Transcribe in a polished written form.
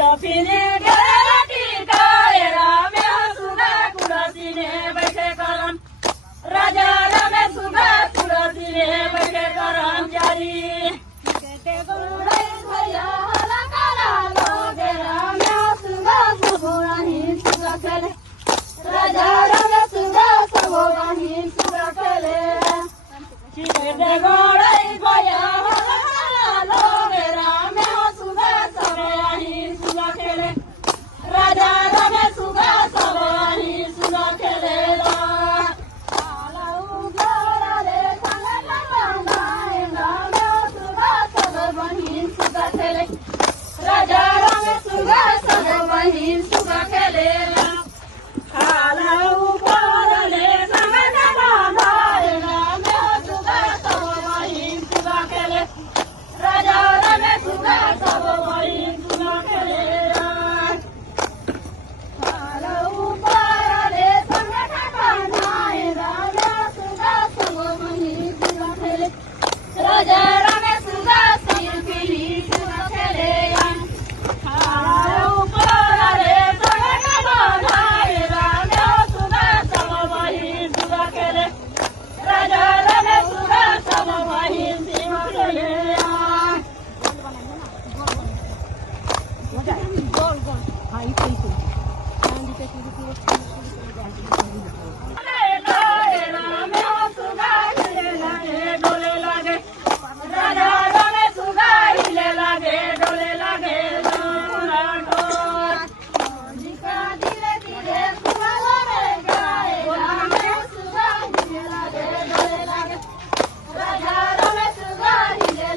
कुलफीने घराटी काळे Ramya Suga कुलसीने बैठे करम राजा रामे Suga कुलसीने बैठे करम जारी ते गुरुराई भैया हला काला लोगे राम्या सुगा सबोराही सुगा केले राजा रामे सुगा सबोराही सुगा केले शिवे गो